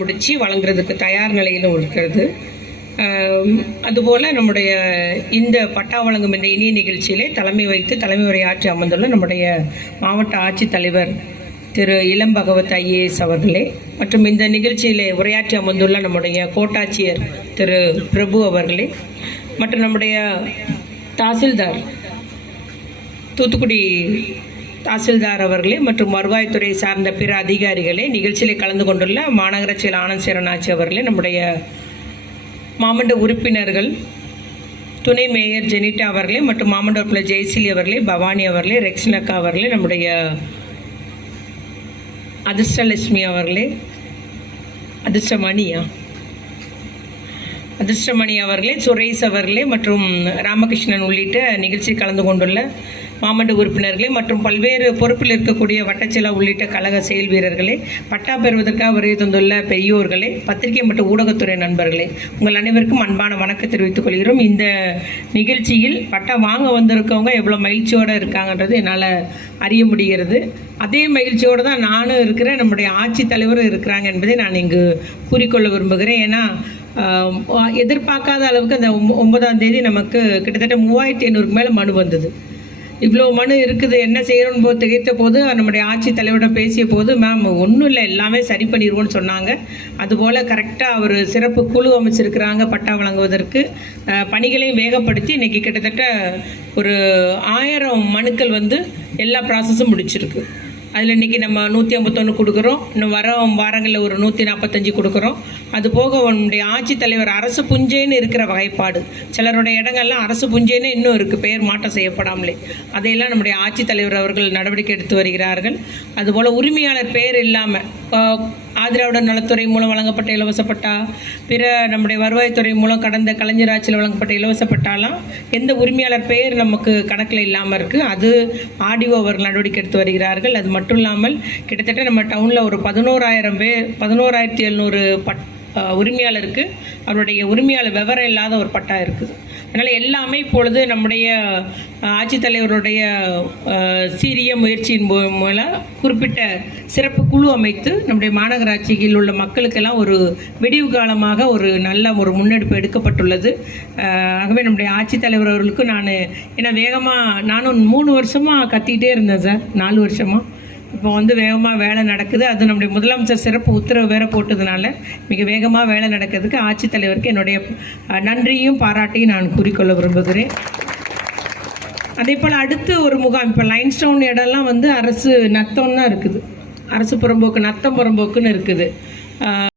முடித்து வழங்குறதுக்கு தயார் நிலையில் இருக்கிறது. அதுபோல் நம்முடைய இந்த பட்டா வழங்கும் இந்த இனிய நிகழ்ச்சியிலே தலைமை வைத்து தலைமை உரையாற்றி அமர்ந்துள்ள நம்முடைய மாவட்ட ஆட்சித்தலைவர் திரு இளம் பகவத் IAS அவர்களே, மற்றும் இந்த நிகழ்ச்சியிலே உரையாற்றி அமர்ந்துள்ள நம்முடைய கோட்டாட்சியர் திரு பிரபு அவர்களே, மற்றும் நம்முடைய தாசில்தார் தூத்துக்குடி தாசில்தார் அவர்களே, மற்றும் வருவாய்த்துறை சார்ந்த பிற அதிகாரிகளே, நிகழ்ச்சியில் கலந்து கொண்டுள்ள மாநகராட்சியில் ஆனந்த் சேரனாட்சி அவர்களே, நம்முடைய மாமண்ட உறுப்பினர்கள், துணை மேயர் ஜெனிட்டா அவர்களே, மற்றும் மாமண்ட உறுப்பினர் ஜெயசீலி அவர்களே, பவானி அவர்களே, ரெக்ஸினக்கா அவர்களே, நம்முடைய அதிர்ஷ்டலட்சுமி அவர்களே, அதிர்ஷ்டமணி அவர்களே, சுரேஷ் அவர்களே, மற்றும் ராமகிருஷ்ணன் உள்ளிட்ட நிகழ்ச்சியில் கலந்து கொண்டுள்ள மாமண்ட உறுப்பினர்களே, மற்றும் பல்வேறு பொறுப்பில் இருக்கக்கூடிய வட்டச்சிலா உள்ளிட்ட கழக செயல் வீரர்களே, பட்டா பெறுவதற்காக வருகை தந்துள்ள பெரியோர்களே, பத்திரிகை மற்றும் ஊடகத்துறை நண்பர்களே, உங்கள் அனைவருக்கும் அன்பான வணக்கம் தெரிவித்துக் கொள்கிறோம். இந்த நிகழ்ச்சியில் பட்டா வாங்க வந்திருக்கவங்க எவ்வளோ மகிழ்ச்சியோடு இருக்காங்கன்றது என்னால் அறிய முடிகிறது. அதே மகிழ்ச்சியோடு தான் நானும் இருக்கிறேன், நம்முடைய ஆட்சித்தலைவரும் இருக்கிறாங்க என்பதை நான் இங்கு கூறிக்கொள்ள விரும்புகிறேன். ஏன்னா எதிர்பார்க்காத அளவுக்கு அந்த 9ஆம் தேதி நமக்கு கிட்டத்தட்ட 3500க்கு மேலே மனு வந்தது. இவ்வளோ மனு இருக்குது, என்ன செய்யணும்னு போது திகைத்த போது நம்முடைய ஆட்சித்தலைவரிடம் பேசிய போது, மேம் ஒன்றும் இல்லை, எல்லாமே சரி பண்ணிடுவோன்னு சொன்னாங்க. அதுபோல் கரெக்டாக அவர் சிறப்பு குழு அமைச்சிருக்கிறாங்க பட்டா வழங்குவதற்கு. பணிகளையும் வேகப்படுத்தி இன்றைக்கி கிட்டத்தட்ட ஒரு 1000 மனுக்கள் எல்லா ப்ராசஸும் முடிச்சிருக்கு. அதில் இன்றைக்கி நம்ம 151 கொடுக்குறோம், இன்னும் வர வாரங்களில் ஒரு 145 கொடுக்குறோம். அது போக நம்முடைய ஆட்சித்தலைவர் அரசு புஞ்சைன்னு இருக்கிற வகைப்பாடு, சிலருடைய இடங்கள்லாம் அரசு புஞ்சைன்னு இன்னும் இருக்குது, பெயர் மாற்றம் செய்யப்படாமலே. அதையெல்லாம் நம்முடைய ஆட்சித்தலைவர் அவர்கள் நடவடிக்கை எடுத்து வருகிறார்கள். அதுபோல் உரிமையாளர் பெயர் இல்லாமல் ஆதிராவிடர் நலத்துறை மூலம் வழங்கப்பட்ட இலவச பட்டா, பிற நம்முடைய வருவாய்த்துறை மூலம் கடந்த கலைஞர் ஆட்சியில் வழங்கப்பட்ட இலவச பட்டாலாம் எந்த உரிமையாளர் பெயர் நமக்கு கணக்கில் இல்லாமல் இருக்குது. அது ஆர்டிஓ அவர்கள் நடவடிக்கை எடுத்து வருகிறார்கள். அது மட்டும் இல்லாமல் கிட்டத்தட்ட நம்ம டவுனில் ஒரு 11,700 உரிமையாளருக்கு அவருடைய உரிமையாளர் விவரம் இல்லாத ஒரு பட்டா இருக்குது. அதனால் எல்லாமே இப்பொழுது நம்முடைய ஆட்சித்தலைவருடைய சீரிய முயற்சியின் மூலம் குறிப்பிட்ட சிறப்பு குழு அமைத்து நம்முடைய மாநகராட்சியில் உள்ள மக்களுக்கெல்லாம் ஒரு விடிவு காலமாக ஒரு நல்ல ஒரு முன்னெடுப்பு எடுக்கப்பட்டுள்ளது. ஆகவே நம்முடைய ஆட்சித்தலைவர் அவர்களுக்கு ஏன்னா வேகமாக நானும் 3 வருஷமாக கத்திக்கிட்டே இருந்தேன் சார், 4 வருஷமாக. இப்போ வேகமாக வேலை நடக்குது. அது நம்முடைய முதலமைச்சர் சிறப்பு உத்தரவு வேற போட்டதுனால மிக வேகமாக வேலை நடக்கிறதுக்கு ஆட்சித்தலைவருக்கு என்னுடைய நன்றியும் பாராட்டையும் நான் கூறிக்கொள்ள விரும்புகிறேன். அதே போல் அடுத்து ஒரு முகாம், இப்போ லைன்ஸ்டோன் இடம்லாம் அரசு நத்தம் தான் இருக்குது, அரசு புறம்போக்கு நத்தம் புறம்போக்குன்னு இருக்குது.